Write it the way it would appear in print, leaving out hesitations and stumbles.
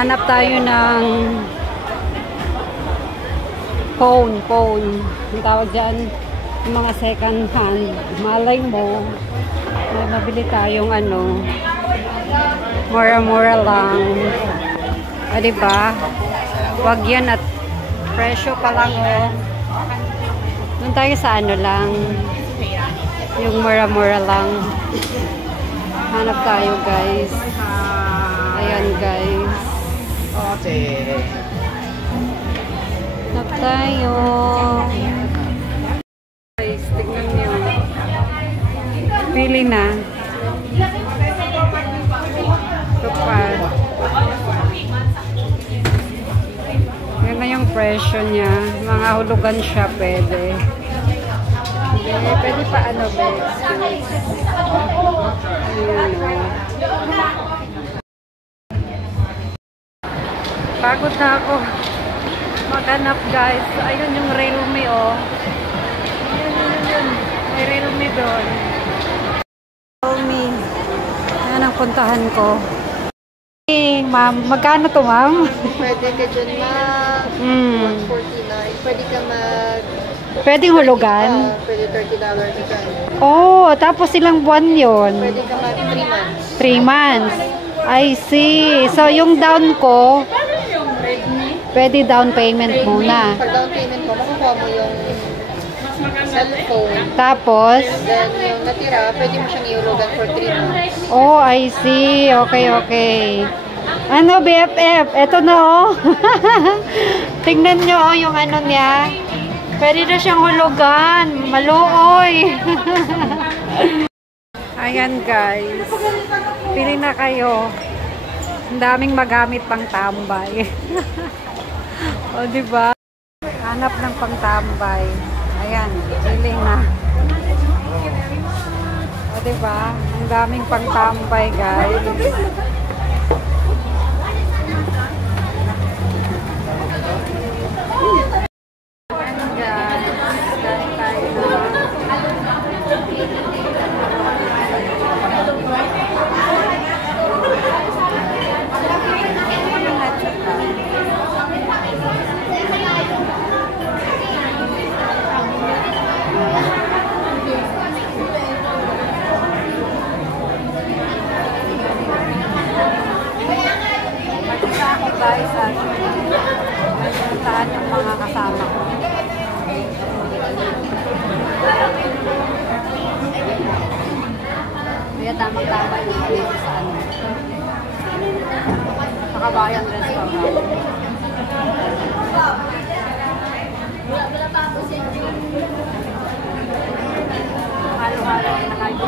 Hanap tayo ng phone. Ang tawag dyan, yung mga second hand. Malay mo, may mabili tayong ano, mura-mura lang. O, diba? Wag yan at presyo pa lang, oh. Doon tayo sa ano lang, yung mura-mura lang. Hanap tayo, guys. Ayan, guys. Hanap tayo. Guys, tignan nyo. Pili na. Ito pa. Yan na yung presyo niya. Mga hulugan siya, pwede. Pwede pa ano, guys. Ayan, pagod na ako maghanap, guys. Ayun yung Realme, oh. Ayun. May Realme doon. Realme. Yan ang puntahan ko. Hey, ma'am. Magkano to, ma'am? Pwede ka dyan, ma'am. 149. Pwede ka Pwedeng hulugan? Pwede $30 ka dyan. Oh, tapos ilang buwan yun? Pwede ka 3 months. 3 months. I see. So, yung down ko, pwede down payment muna. Pag down payment mo, makukuha mo yung cellphone. Tapos? Then, yung natira, pwede mo siyang ihulugan for 3 months. Oh, I see. Okay. Ano, BFF? Ito na, oh. Tingnan nyo, oh, yung ano niya. Pwede na siyang hulugan. Maluoy. Ayan, guys. Pili na kayo. Ang daming magamit pang tambay. O, diba? Hanap ng pang tambay. Ayan, pili na. O, diba? Ang daming pang tambay, guys. Guys, at puntaan yung mga kasama ko. Kaya tamang-tama yung dito sa ano. Sa Kabayan Restaurant. Halo-halo na kayo.